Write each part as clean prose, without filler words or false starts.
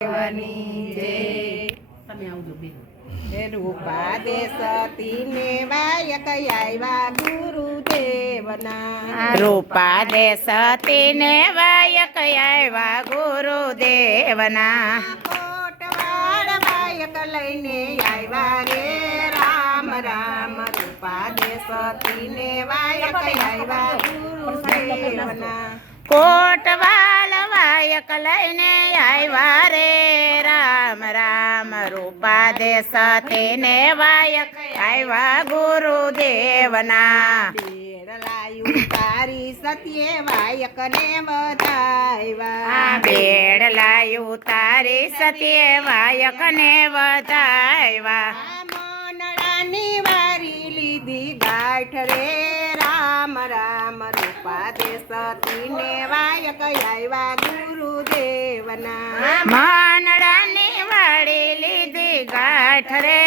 દેવની જય રૂપા દે સતી ને વાયક આવ્યા ગુરુદેવના રૂપા દે સતી ને વાયક આવ્યા ગુરુદેવના કોટવાડ વાયક લઈને આવ્યા રે રામ રામ રૂપા દે સતી ને વાયક આવ્યા ગુરુદેવના કોટવાલ વાયક લઈને આવ્યા રે રામ રામ રૂપા દે સતી ને વાયક આવ્યા ગુરુદેવના બેડલાયું તારી સતીએ વાયક ને વધાવ્યા બેડ લાયું તારી સતીએ વાયક ને વધાવ્યા મોનડાની વારી લીધી ગાંઠ રે રામ રામ રૂપા દે સતી ને વાયક આવ્યા ગુરુદેવના માનડાની વાડી લીધી ગાંઠ રે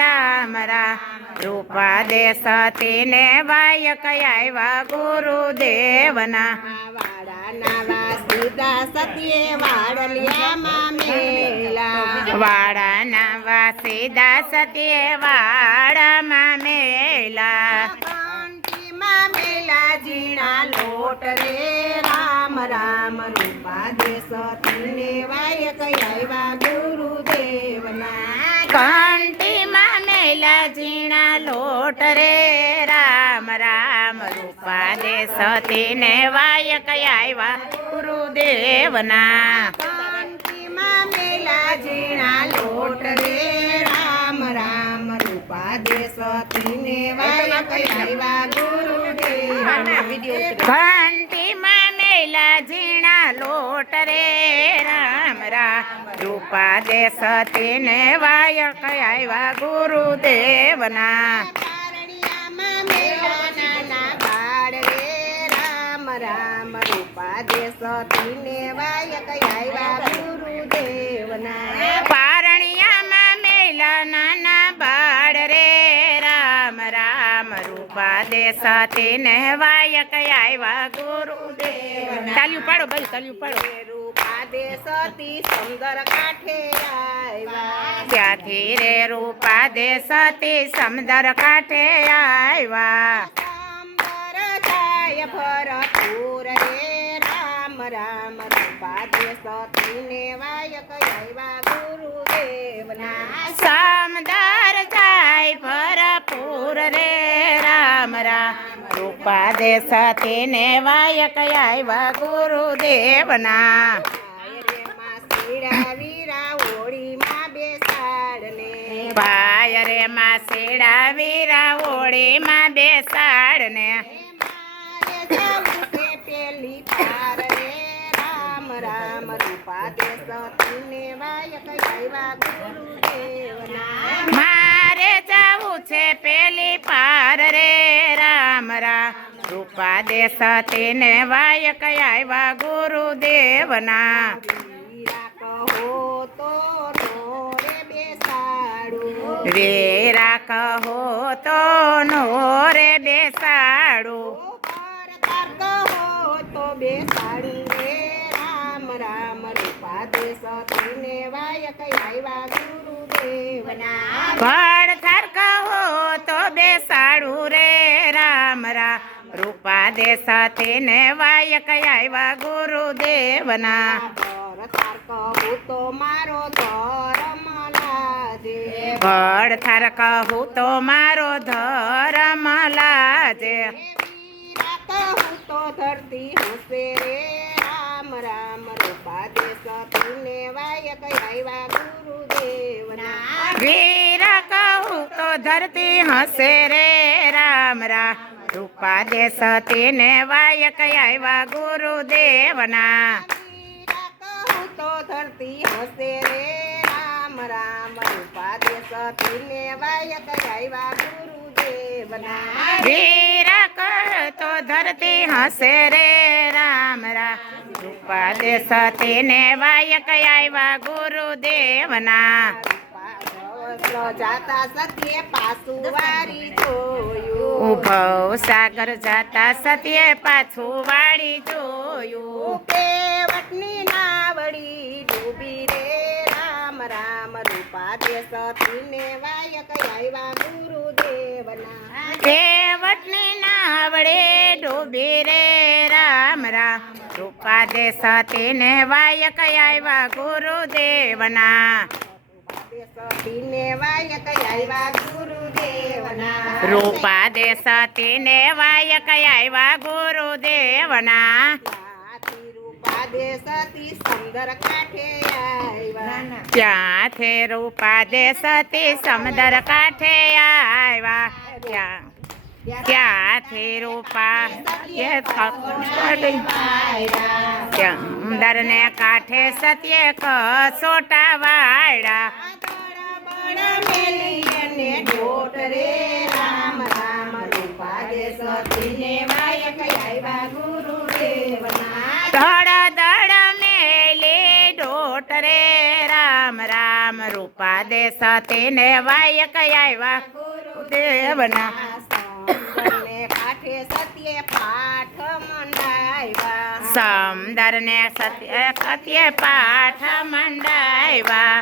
રામ રામ રૂપા દે સતી ને વાયક આવ્યા ગુરુદેવના વાડા નાવા સીધા સતીએ વાડલિયામાં મેલા વાડાના વાસીદા સતીએ વાડામાં મેલા કંઠીમાં મેલા ઝીણા લોટ રે રામ રામ રૂપા દે સતી ને વાયક આવ્યા ગુરુદેવના કંઠીમાં મેલા ઝીણા લોટ રે રામ રામ રૂપા દે સતી ને વાયક આવ્યા ગુરુદેવના કંઠીમાં મેલા ઝીણા લોટ રે રામ રામ રૂપા દે સતી ને વાયક આવ્યા ગુરુદેવના ઘંટીમાં મેલા ઝીણા લોટ રે રામ રામ રૂપા દે સતી ને વાયક આવ્યા ગુરુદેવના પારણિયામાં મેલા નાના બાળ રે રામ રામ રૂપા દે સતી ને વાયક આવ્યા ગુરુદેવના પારણિયામાં મેલા નાના બાળ રે રામ રામ રૂપા દે સતી ને વાયક આવ્યા ગુરુદેવના તાલ્યું પાડો ભાઈ તાલ્યું પાડો રૂપા દે સતી સુંદર કાંઠે આવ્યા ત્યાંથી રે રૂપા દે સતી સમદર કાંઠે આવ્યા સાંબર જાય ભરપૂર રે રામ રામ રૂપા દે સતી ને વાયક આવ્યા ગુરુદેવના સમદર જાય ભરપૂર રે રામ રામ રૂપા દે સતી ને વાયક આવ્યા ગુરુદેવના પાય રે માં સેડા વીરા ઓળીમાં બેસાડને પેલી પાર રે રામ રામ રૂપા દે સતી ને વાયક આવ્યા ગુરુદેવના મારે જાવું છે પેલી પાર રે રામ રામ રૂપા દે સતી ને વાયક આવ્યા ગુરુદેવના વીરા કહો તો નો રે બેસાડું વીરા કહો તો બેસાડું રે રામ રામ રૂપા દે સતી ને વાયક આવ્યા ગુરુદેવના ભડથર કહો તો બેસાડું રે રામ રામ રૂપા દે સતી ને વાયક આવ્યા ગુરુદેવના ભડથર કહું તો મારો ધર્મ લાજે ભડથર કહું તો મારો ધર્મ લાજે વીરા કહું તો ધરતી હસે રે રામ રામ રૂપા દે સતી ને વાયક આવ્યા ગુરુદેવના વીરા કહું તો ધરતી હસે રે રામ રામ રૂપા દે સતી ને વાયક આવ્યા ગુરુદેવના વીરા કહું તો ધરતી હસે રે રામ રામ રૂપા દે સતી ને વાયક આવ્યા ગુરુદેવના વીરા કહું તો ધરતી હસે રે રામ રામ રૂપા દે સતી ને વાયક આવ્યા ગુરુદેવના જાતા સત્યે પાછું વારી જોયું ઉભો સાગર જાતા સતીએ પાછું વાળી જોયું કેવટની નાવડી ડૂબી રે રૂપા દેશતીને વાયક આવ્યા ગુરુદેવના કેવટની નાવડે ડૂબી રે રામ રામ રૂપા દેશતીને વાયક આવ્યા ગુરુદેવના દેશતીને વાયક આવ્યા ગુરુદેવના રૂપા દેશતીને વાયક આવ્યા ગુરુદેવના ત્યાંથી રૂપા દેશતી સમદર કાંઠે આવ્યા ત્યાંથી રૂપા દેશતી સમદર કાંઠે આવ્યા ત્યાંથી રૂપા ચંદર ને કાંઠે સત્ય કસોટા વાળા મેલીને ઢોટ રે રામ રામ રૂપા દેશતીને વાયક આવ્યા ગુરુદેવના ધડ ધડ મેલે ડોટ રે રામ રામ રૂપા દેશતીને વાયક આવ્યા ગુરુદેવના કાંઠે સત્ય પાઠ મંડાવ્યા સમદર ને સત્ય પાઠ મંડાવ્યા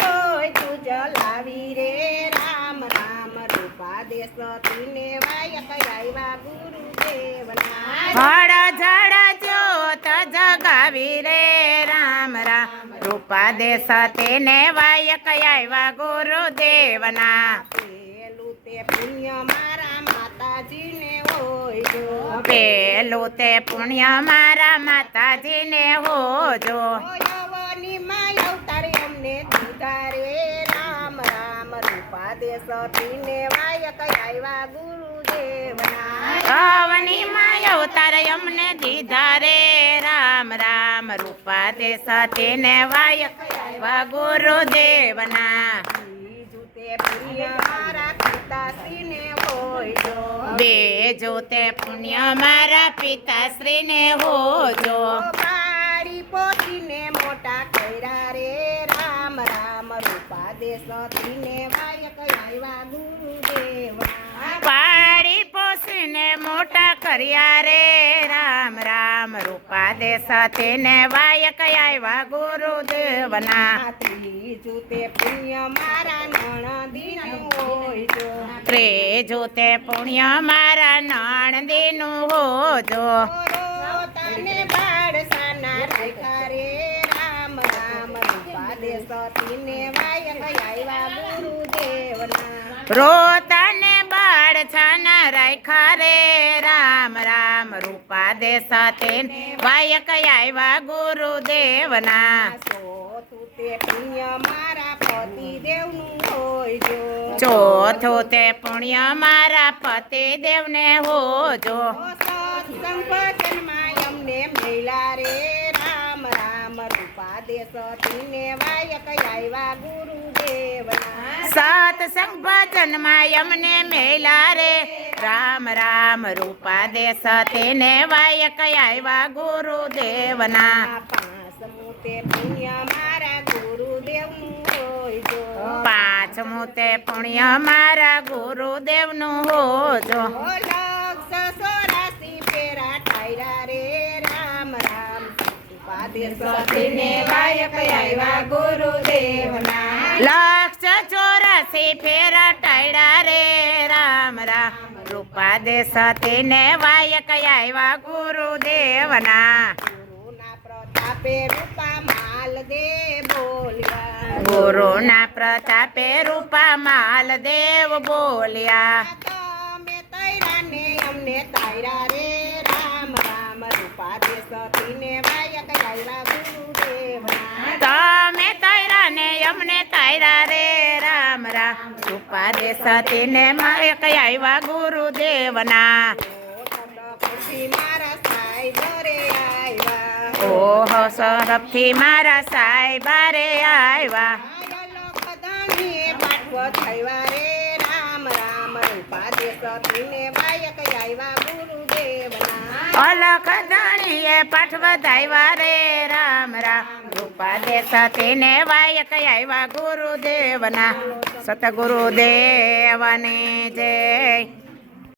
જોઈ તું જલાવી રે રામ રામ રૂપા દેશતીને વાયક આવ્યા ગુરુદેવના હળ ઝળ જ્યોત જગાવી રે રામ રામ રૂપા દેશતીને વાયક આવ્યા ગુરુદેવના પેલું તે પુણ્ય મારા માતાજીને હોય જો પેલું તે પુણ્ય મારા માતાજીને હોજો યવનીમાં અવતાર અમને દીધા રે રામ રામ રૂપા દેશતીને વાયક આવ્યા ગુરુદેવના અવનીમાં અવતાર અમને દીધા રે રામ રામ રૂપા દેશતીને વાયક આવ્યા ગુરુદેવના બીજું તે પુણ્ય મારા પિતાશ્રીને હોય જો બીજું તે પુણ્ય મારા પિતાશ્રીને હોજો પાડી પોતીને મોટા કર્યા રે રામ રામ રૂપા દેશતીને વાયક આવ્યા ગુરુદેવના પાડી પોસીને મોટા કર્યા રે રામ રામ રૂપા દેશતીને વાયક આવ્યા ગુરુદેવના ત્રીજું તે પુણ્ય મારા નણદીનું હોય જો ત્રીજું તે પુણ્ય મારા નણદીનું હોજો તને બાળસાના રેખા રે રામ રામ રૂપા દેશતીને વાયક આવ્યા ગુરુદેવના રોતાને બાળ છાના રાખ્યા રે રામ રામ રૂપા દેશતીને વાયક આવ્યા ગુરુદેવના ચોથું તે પુણ્ય મારા પતિદેવનું હોય જો ચોથું તે પુણ્ય મારા પતિદેવને હોજો સત્સંગ ભજનમાં અમને મેલા રે રામ રામ રૂપા દેશતીને વાયક આવ્યા ગુરુદેવના સત્સંગ ભજનમાં અમને મેલા રે રામ રામ રૂપા દેશતીને વાયક આવ્યા ગુરુદેવના પાંચમું તે પુણ્ય મારા ગુરુદેવનું હોય જો પાંચમું તે પુણ્ય મારા ગુરુદેવનું હોજો લક્ષ 84 ફેરા ઠાયરા રે રામ રામ રૂપા દેશતીને વાયક આવ્યા ગુરુદેવના લક્ષ 84 ફેરા ટાળ્યા રે રામ રામ રૂપા દેશતીને વાયક આવ્યા ગુરુદેવના ગુરુના પ્રતાપે રૂપા માલ દે બોલ્યા ગુરુના પ્રતાપે રૂપા માલદેવ બોલ્યા તમે તૈરા ને અમને તાયરા રે રામ રામ રૂપા દેશતીને વાયક આવ્યા ગુરુદેવના તમે તાયરા ને અમને તાયરા રે રામ રામ રૂપા દેશતીને વાયક આવ્યા ગુરુદેવના ખુશી મારા સાહેબ રે આવ્યા ઓહ સરફથી મારા સાહેબા રે આવ્યા લોકદાનીએ પાઠવ થયા રે રામ રામ રૂપા દેશતીને વાયક આવ્યા ગુરુદેવના અલખ ધણીએ પાઠ વધાવ્યા રે રામ રામ રૂપા દેશતીને વાયક આવ્યા ગુરુદેવના સતગુરુદેવની જય.